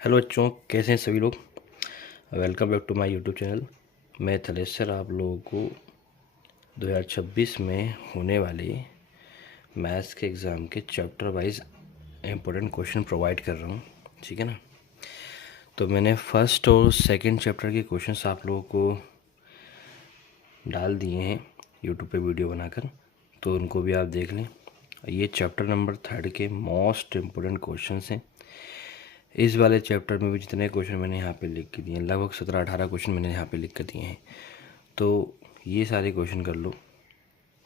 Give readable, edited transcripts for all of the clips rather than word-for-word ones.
Hello बच्चों, कैसे हैं सभी लोग। Welcome back to my YouTube channel. मैं थलेसर आप लोगों को 2026 में होने वाले मैथ्स के एग्ज़ाम के chapter wise important question provide कर रहा हूँ, ठीक है ना। तो मैंने फर्स्ट और सेकंड चैप्टर के क्वेश्चंस आप लोगों को डाल दिए हैं यूट्यूब पे वीडियो बनाकर, तो उनको भी आप देख लें। ये चैप्टर नंबर 3 के मोस्ट इम्पोर्टेंट क्वेश्चंस हैं। इस वाले चैप्टर में भी जितने क्वेश्चन मैंने यहाँ पे लिख के दिए हैं, लगभग 17-18 क्वेश्चन मैंने यहाँ पे लिख के दिए हैं। तो ये सारे क्वेश्चन कर लो,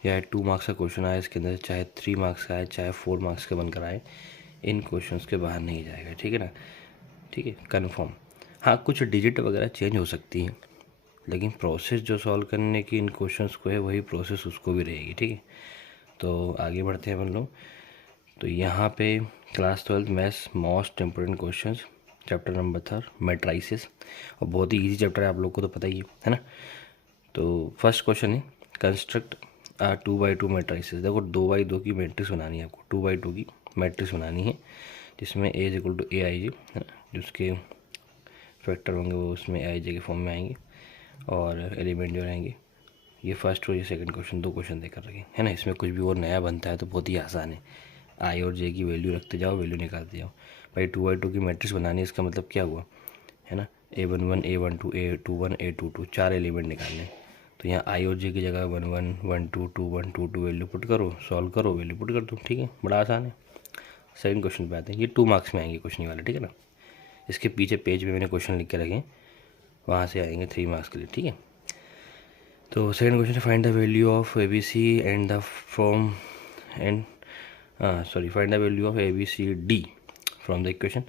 या 2 मार्क्स का क्वेश्चन आए इसके अंदर, चाहे 3 मार्क्स का आए चाहे 4 मार्क्स का बनकर आए, इन क्वेश्चंस के बाहर नहीं जाएगा, ठीक है ना। ठीक है, कन्फर्म। हाँ, कुछ डिजिट वगैरह चेंज हो सकती हैं, लेकिन प्रोसेस जो सॉल्व करने की इन क्वेश्चंस को है वही प्रोसेस उसको भी रहेगी, ठीक है। तो आगे बढ़ते हैं अपन लोग। तो यहाँ पे class 12 maths most important questions chapter number 3 matrices, और बहुत ही इजी चैप्टर है, आप लोग को तो पता ही है ना। तो फर्स्ट क्वेश्चन है कंस्ट्रक्ट 2x2 मैट्राइसेस। देखो 2x2 की मैट्रिक्स बनानी है आपको, 2x2 की मैट्रिक्स बनानी है जिसमें A = AIJ है ना, जिसके फैक्टर होंगे वो उसमें AIJ के फॉर्म में आएंगे और एलिमेंट जो रहेंगे। ये फर्स्ट और ये सेकंड क्वेश्चन, 2 क्वेश्चन देकर रखें है ना। इसमें कुछ भी और नया बनता है तो बहुत ही आसान है, आई और जे की वैल्यू रखते जाओ, वैल्यू निकालते जाओ। भाई 2x2 की मैट्रिक्स बनानी है, इसका मतलब क्या हुआ है ना, A11 A12 A21 A22 4 element निकालने। तो यहाँ आई और जे की जगह 11 12 21 22 वैल्यू पुट करो, सॉल्व करो, वैल्यू पुट कर दो, ठीक है, बड़ा आसान है। सेकंड क्वेश्चन पे आते हैं, ये 2 मार्क्स में आएंगे क्वेश्चन ये वाले, ठीक है ना। इसके पीछे पेज पे मैंने क्वेश्चन लिख के रखे, वहाँ से आएंगे 3 मार्क्स के लिए, ठीक है। तो सेकंड क्वेश्चन है find the value of ABC and the from and find the value of ABCD from the equation.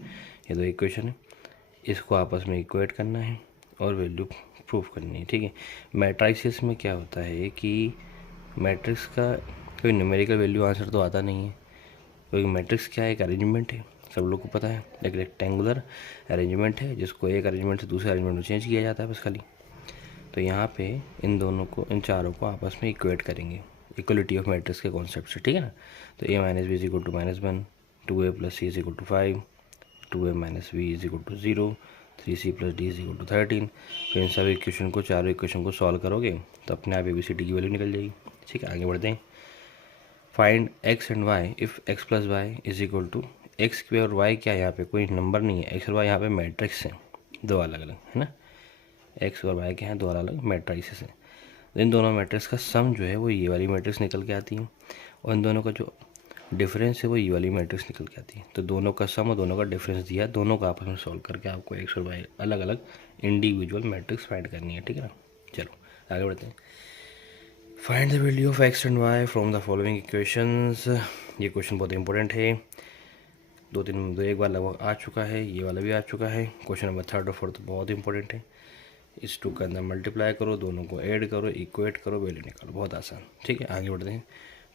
ये 2 इक्वेशन है, इसको आपस में इक्वेट करना है और वैल्यू प्रूफ करनी है, ठीक है। मैट्रिक्स में क्या होता है कि मैट्रिक्स का कोई न्यूमेरिकल वैल्यू आंसर तो आता नहीं है, क्योंकि मैट्रिक्स क्या है, एक अरेंजमेंट है, सब लोग को पता है, एक रेक्टेंगुलर अरेंजमेंट है जिसको एक अरेंजमेंट से दूसरे अरेंजमेंट में चेंज किया जाता है बस खाली। तो यहाँ पे इन दोनों को, इन चारों को आपस में इक्वेट करेंगे इक्वलिटी ऑफ मैट्रिक्स के कॉन्सेप्ट से, ठीक है ना। तो A - B = -1, 2A + C = 5, 2A - B = 0, 3C + D = 13। तो इन सभी इक्वेशन को, चारों इक्वेशन को सॉल्व करोगे तो अपने आप ABCD की वैल्यू निकल जाएगी, ठीक है। आगे बढ़ते हैं। Find x and y if x + y = x² और y क्या है, यहाँ पे कोई नंबर नहीं है, x और y यहाँ पे मैट्रिक्स हैं, 2 अलग अलग है ना। x और y के हैं 2 अलग अलग मैट्रिसेस हैं। इन दोनों मैट्रिक्स का सम जो है वो ये वाली मैट्रिक्स निकल के आती है, और इन दोनों का जो डिफरेंस है वो ये वाली मैट्रिक्स निकल के आती है। तो दोनों का सम और दोनों का डिफरेंस दिया, दोनों का आपस में सॉल्व करके आपको x और y अलग अलग इंडिविजुअल मैट्रिक्स फाइंड करनी है, ठीक है ना। चलो आगे बढ़ते हैं। Find the value of x and y from the following equations. ये क्वेश्चन बहुत इंपॉर्टेंट है, एक बार लगभग आ चुका है, ये वाला भी आ चुका है। क्वेश्चन नंबर 3 और 4 बहुत इंपॉर्टेंट है। इस 2 के अंदर मल्टीप्लाई करो, दोनों को ऐड करो, इक्वेट करो, वैल्यू निकालो, बहुत आसान, ठीक है। आगे बढ़ते हैं।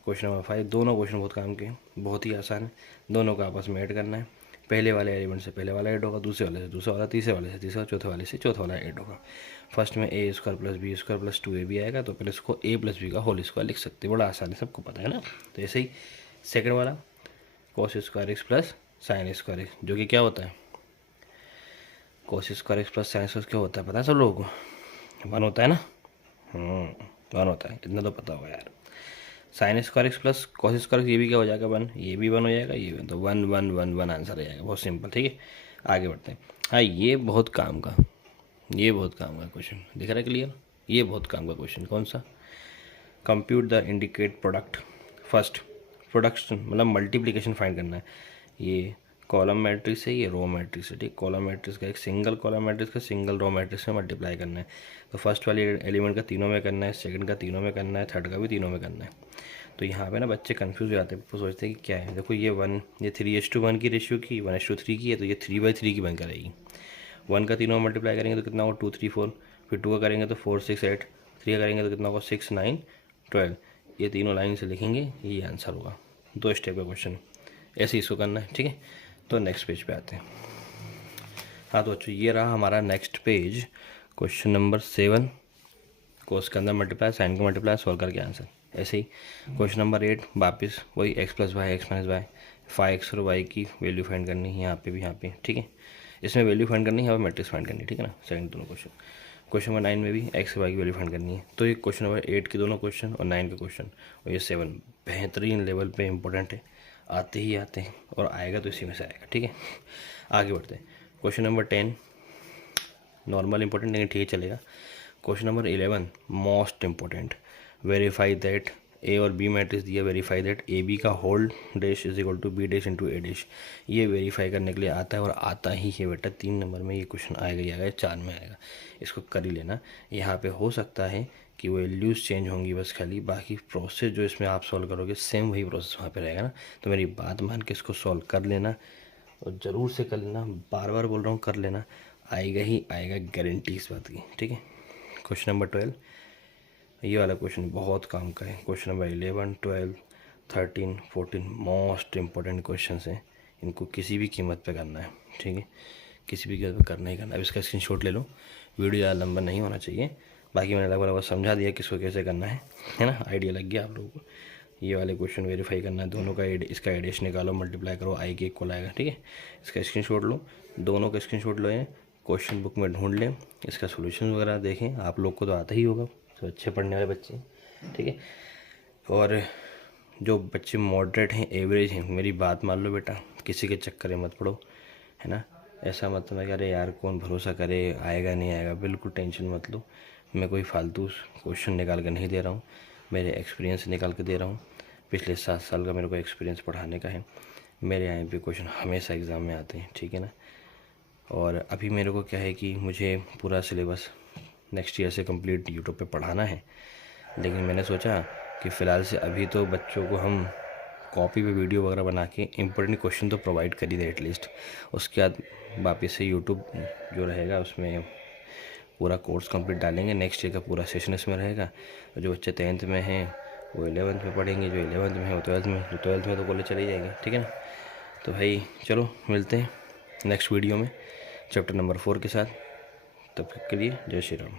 क्वेश्चन नंबर 5, दोनों क्वेश्चन बहुत काम के हैं, बहुत ही आसान है। दोनों को आपस में ऐड करना है, पहले वाले एलिमेंट से पहले वाला ऐड होगा, दूसरे वाले से दूसरा वाला, तीसरे वाले से तीसरा, चौथे वाले से चौथा वाला ऐड होगा। फर्स्ट में A² + B² + 2AB आएगा, तो पहले इसको A + B का होल स्क्वायर लिख सकते हैं, बड़ा आसान है, सबको पता है ना। तो ऐसे ही सेकंड वाला cos² x + sin² x, जो कि क्या होता है, cos² x + sin² x क्या होता है, पता है सब लोगों को, 1 होता है ना। 1 होता है, इतना तो पता होगा यार। sin² x + cos² x, ये भी क्या हो जाएगा 1, ये भी 1 हो जाएगा, ये भी, तो 1 1 1 1 आंसर आ जाएगा, बहुत सिंपल, ठीक है। आगे बढ़ते हैं। हाँ, ये बहुत काम का क्वेश्चन दिख रहा है क्लियर। ये बहुत काम का क्वेश्चन, कौन सा, compute the indicate product. First product मतलब मल्टीप्लिकेशन फाइंड करना है। ये कॉलम मैट्रिक्स है, ये रो मैट्रिक्स है, ठीक। कॉलम मैट्रिक्स का एक सिंगल कॉलम मैट्रिक्स का सिंगल रो मैट्रिक्स में मल्टीप्लाई करना है। तो फर्स्ट वाली एलिमेंट का तीनों में करना है, सेकंड का तीनों में करना है, थर्ड का भी तीनों में करना है। तो यहाँ पे ना बच्चे कंफ्यूज हो जाते हैं, सोचते हैं कि क्या है। देखो ये 3:1 की रेशियो की, 1:3 की है, तो ये 3/3 की बनकर रहेगी। 1 का तीनों में मल्टीप्लाई करेंगे तो कितना होगा 2 3 4, फिर 2 का करेंगे तो 4 6 8, 3 का करेंगे तो कितना होगा 6 9 12। ये तीनों लाइन से लिखेंगे, ये आंसर होगा। 2 स्टेप का क्वेश्चन, ऐसे इसको करना है, ठीक है। तो नेक्स्ट पेज पे आते हैं। हाँ तो बच्चों, ये रहा हमारा नेक्स्ट पेज, क्वेश्चन नंबर 7, कोस के अंदर मल्टीप्लाई, साइन को मल्टीप्लाई, सॉल्व करके आंसर। ऐसे ही क्वेश्चन नंबर 8, वापस वही x + y x - y, 5x और y की वैल्यू फाइंड करनी है, यहाँ पे भी, यहाँ पे, ठीक है। इसमें वैल्यू फाइंड करनी है, यहाँ पर मैट्रिक्स फाइंड करनी है, ठीक है ना। सेकंड दोनों क्वेश्चन नंबर 9 में भी एक्स वाई की वैल्यू फाइंड करनी है। तो ये क्वेश्चन नंबर 8 के दोनों क्वेश्चन और 9 के क्वेश्चन और ये 7 बेहतरीन लेवल पे इंपॉर्टेंट है, आते ही आते हैं और आएगा तो इसी में से आएगा, ठीक है। आगे बढ़ते हैं। क्वेश्चन नंबर 10 नॉर्मल इंपॉर्टेंट लेकिन ठीक चलेगा। Question number 11 most important, verify that A और बी मैट्रिक्स दिया, वेरीफाई दैट ए बी का whole dash is equal to B dash into A dash. ये वेरीफाई करने के लिए आता है और आता ही है बेटा 3 नंबर में ये क्वेश्चन आएगा ही आएगा, 4 में आएगा, इसको कर ही लेना। यहाँ पे हो सकता है कि वैल्यूज़ चेंज होंगी बस खाली, बाकी प्रोसेस जो इसमें आप सॉल्व करोगे सेम वही प्रोसेस वहाँ पे रहेगा ना। तो मेरी बात मान के इसको सॉल्व कर लेना और ज़रूर से कर लेना, बार बार बोल रहा हूँ कर लेना, आएगा ही आएगा, गारंटी इस बात की, ठीक है। क्वेश्चन नंबर 12 ये वाला क्वेश्चन बहुत काम का है। Question number 11, 12, 13, 14 most important question हैं, इनको किसी भी कीमत पे करना है, ठीक है, किसी भी कीमत पे करना ही करना है। अब इसका स्क्रीनशॉट ले लो, वीडियो ज़्यादा लंबा नहीं होना चाहिए, बाकी मैंने लगभग समझा दिया किसको कैसे करना है ना, आइडिया लग गया आप लोगों को। ये वाले क्वेश्चन वेरीफाई करना है, दोनों का इसका एडेश निकालो, मल्टीप्लाई करो, आई के इक्वल आएगा, ठीक है। इसका स्क्रीनशॉट लो, दोनों का स्क्रीनशॉट लो, क्वेश्चन बुक में ढूंढ लें, इसका सोल्यूशन वगैरह देखें, आप लोग को तो आता ही होगा, तो अच्छे पढ़ने वाले बच्चे, ठीक है। और जो बच्चे मॉडरेट हैं, एवरेज हैं, मेरी बात मान लो बेटा, किसी के चक्कर में मत पड़ो, है ना। ऐसा मत ना कि अरे यार कौन भरोसा करे, आएगा नहीं आएगा, बिल्कुल टेंशन मत लो। मैं कोई फालतू क्वेश्चन निकाल कर नहीं दे रहा हूँ, मेरे एक्सपीरियंस निकाल के दे रहा हूँ। पिछले 7 साल का मेरे को एक्सपीरियंस पढ़ाने का है, मेरे यहाँ पे क्वेश्चन हमेशा एग्ज़ाम में आते हैं, ठीक है ना। और अभी मेरे को क्या है कि मुझे पूरा सिलेबस नेक्स्ट ईयर से कंप्लीट यूट्यूब पे पढ़ाना है, लेकिन मैंने सोचा कि फ़िलहाल से अभी तो बच्चों को हम कॉपी पे वीडियो वगैरह बना के इम्पोर्टेंट क्वेश्चन तो प्रोवाइड कर ही दें एटलीस्ट। उसके बाद वापस से यूट्यूब जो रहेगा उसमें पूरा कोर्स कंप्लीट डालेंगे, नेक्स्ट ईयर का पूरा सेशन इसमें रहेगा। और जो बच्चे 10th में हैं वो 11th में पढ़ेंगे, जो 11th में है वो 12th में, जो 12th में तो कॉलेज चले जाएंगे, ठीक है ना। तो भाई चलो मिलते हैं नेक्स्ट वीडियो में चैप्टर नंबर 4 के साथ, तब तक के लिए जय श्री राम।